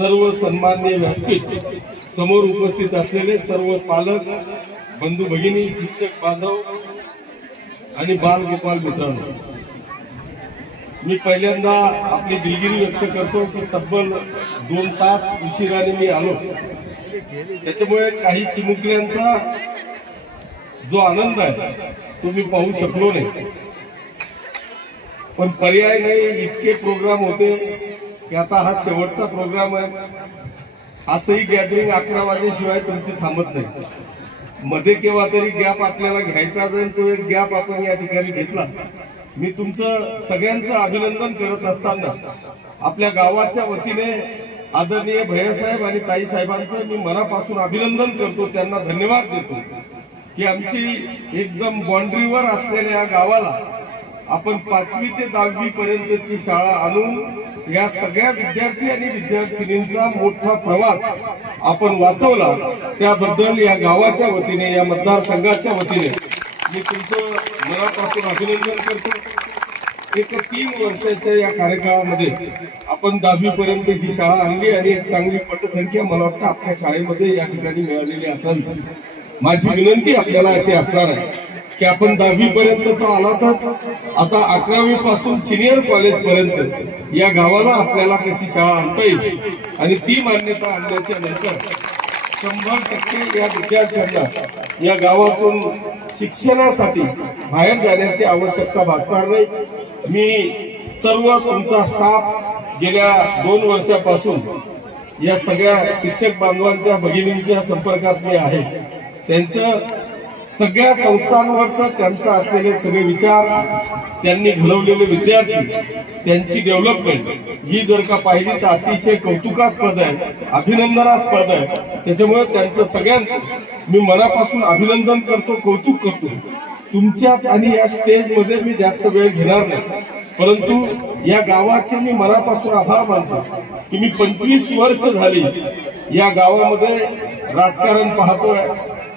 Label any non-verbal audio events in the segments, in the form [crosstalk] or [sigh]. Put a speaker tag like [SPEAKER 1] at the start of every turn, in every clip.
[SPEAKER 1] सर्व सन्मान्य व्यासपीठ समोर उपस्थित असलेले सर्व पालक बंधू भगिनी शिक्षक बांधव आणि बाल गोपाल मित्रांनो मी पहिल्यांदा आपली दिलगिरी व्यक्त करतो की तब्बल दोन तास उशिराने मी आलो. त्याच्यामुळे काही चिमुकल्यांचा जो आनंद आहे तो मी पाहू शकलो नाही. पण पर्याय नाही इतके प्रोग्राम होते. आता हा शेवटचा प्रोग्राम आहे. असंही गॅदरिंग अकरा वाजेशिवाय तुमची थांबत नाही. मध्ये केव्हा तरी गॅप आपल्याला घ्यायचा असेल तो एक गॅप आपण या ठिकाणी घेतला. मी तुमचं सगळ्यांचं अभिनंदन करत असताना आपल्या गावाच्या वतीने आदरणीय भैयासाहेब आणि ताई साहेबांचं मी मनापासून अभिनंदन करतो. त्यांना धन्यवाद देतो की आमची एकदम बाँड्रीवर असलेल्या या गावाला आपण पाचवी ते दहावी पर्यंतची शाळा आणून या सगळ्या विद्यार्थी आणि विद्यार्थिनींचा मोठा प्रवास आपण वाचवला. त्याबद्दल या गावाच्या वतीने या मतदारसंघाच्या वतीने मी तुमचं मनापासून अभिनंदन करतो. एक तीन वर्षाच्या या कार्यकाळामध्ये आपण दहावीपर्यंत ही शाळा आणली आणि एक चांगली पटसंख्या मला वाटतं आपल्या शाळेमध्ये या ठिकाणी मिळालेली असावी. माझी विनंती आपल्याला अशी असणार आहे. की आपण दहावी पर्यंत तर आलातच. आता अकरावी पासून सिनियर कॉलेज पर्यंत या गावाला आपल्याला कशी शाळा आणता येईल आणि ती मान्यता आणल्याच्या नंतर शंभर टक्के या विद्यार्थ्यांना या गावातून शिक्षणासाठी बाहेर जाण्याची आवश्यकता भासणार नाही. मी सर्व तुमचा स्टाफ गेल्या दोन वर्षापासून या सगळ्या शिक्षक बांधवांच्या भगिनींच्या संपर्कात मी आहे. त्यांचं सगळ्या संस्थांवरचं त्यांचं असलेले सगळे विचार त्यांनी घडवलेले विद्यार्थी त्यांची डेव्हलपमेंट ही जर का पाहिली तर अतिशय कौतुकास्पद आहे अभिनंदनास्पद आहे. त्याच्यामुळे त्यांचं सगळ्यांचं मी मनापासून अभिनंदन करतो कौतुक करतो. तुमच्यात आणि या स्टेजमध्ये मी जास्त वेळ घेणार नाही. परंतु या गावाचे मी मनापासून आभार मानतो की मी पंचवीस वर्ष झाली या गावामध्ये राजकारण पाहतोय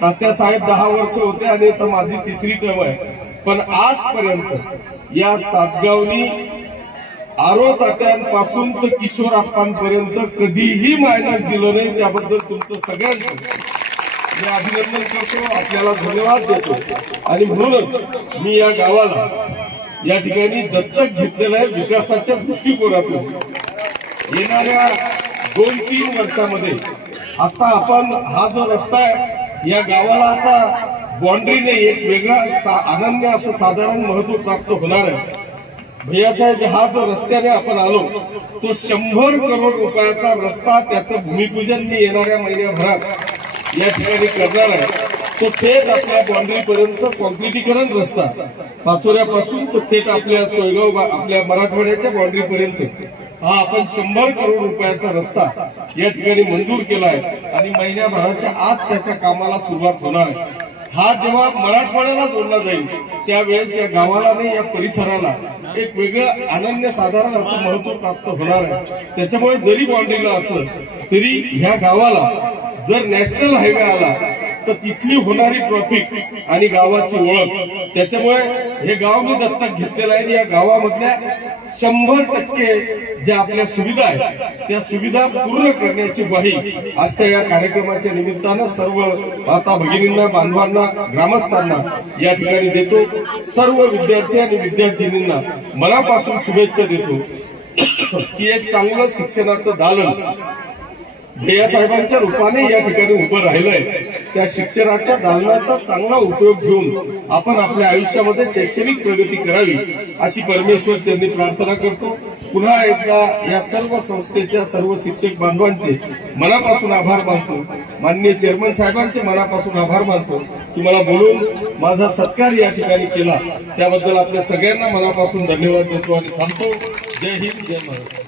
[SPEAKER 1] तात्या साहेब दहा वर्ष होते आणि आता माझी तिसरी टर्म आहे. पण आजपर्यंत या सातगावनी आरो तात्यांपासून तर किशोर आप्पांपर्यंत कधीही मायनस दिलं नाही त्याबद्दल तुमचं सगळ्यांचं मी अभिनंदन करतो. आपल्याला धन्यवाद देतो. आणि म्हणूनच मी या गावाला या ठिकाणी दत्तक घेतलेलं आहे विकासाच्या दृष्टिकोनातून. येणाऱ्या दोन तीन वर्षामध्ये आता आपण हा जो रस्ता आहे या गावाला आता बाँड्रीने एक वेगळा सा- अनन्य असं साधारण महत्त्व प्राप्त होणार आहे. भैयासाहेब हा जो रस्त्याने आपण आलो तो शंभर करोड रुपयाचा रस्ता त्याचं भूमिपूजन मी येणाऱ्या महिन्याभरात या ठिकाणी करणार आहे. तो थेट आपल्या बाँड्रीपर्यंत कॉन्क्रिटीकरण रस्ता. पाचोऱ्यापासून तो थेट आपल्या सोयगाव बा- आपल्या मराठवाड्याच्या बाँड्रीपर्यंत हा आपण शंभर करोड रुपयाचा रस्ता या ठिकाणी मंजूर केला आहे आणि महिन्याभराच्या आत त्याच्या कामाला सुरुवात होणार आहे. हा जेव्हा मराठवाड्याला जोडला जाईल त्यावेळेस या गावाला नाही या परिसराला एक वेगळं अनन्य साधारण असं महत्त्व प्राप्त होणार आहे. त्याच्यामुळे जरी बाउंड्रीला असलं तरी ह्या गावाला जर नॅशनल हायवे आला तर तिथली होणारी ट्रॉफिक आणि गावाची ओळख. त्याच्यामुळे हे गाव मी दत्तक घेतलेलं आहे आणि या गावामधल्या शंभर टक्के ज्या आपल्या सुविधा आहेत त्या सुविधा पूर्ण करण्याची ग्वाही आजच्या या कार्यक्रमाच्या निमित्तानं सर्व माता भगिनींना बांधवांना ग्रामस्थांना या ठिकाणी देतो. सर्व विद्यार्थी आणि विद्यार्थिनींना मनापासून शुभेच्छा देतो. [coughs] की एक चांगलं शिक्षणाचं दालन साहेबांच्या रूपाने या ठिकाणी उभं राहिलंय. त्या शिक्षणाच्या दालनाचा चांगला उपयोग घेऊन आपण आपल्या आयुष्यामध्ये शैक्षणिक प्रगती करावी अशी परमेश्वर त्यांनी प्रार्थना करतो. पुन्हा एकदा या सर्व संस्थेच्या सर्व शिक्षक बांधवांचे मनापासून आभार मानतो. माननीय चेअरमन साहेबांचे मनापासून आभार मानतो की मला बोलून माझा सत्कार या ठिकाणी केला. त्याबद्दल आपल्या सगळ्यांना मनापासून धन्यवाद देतो आणि थांबतो. जय हिंद जय महाराष्ट्र.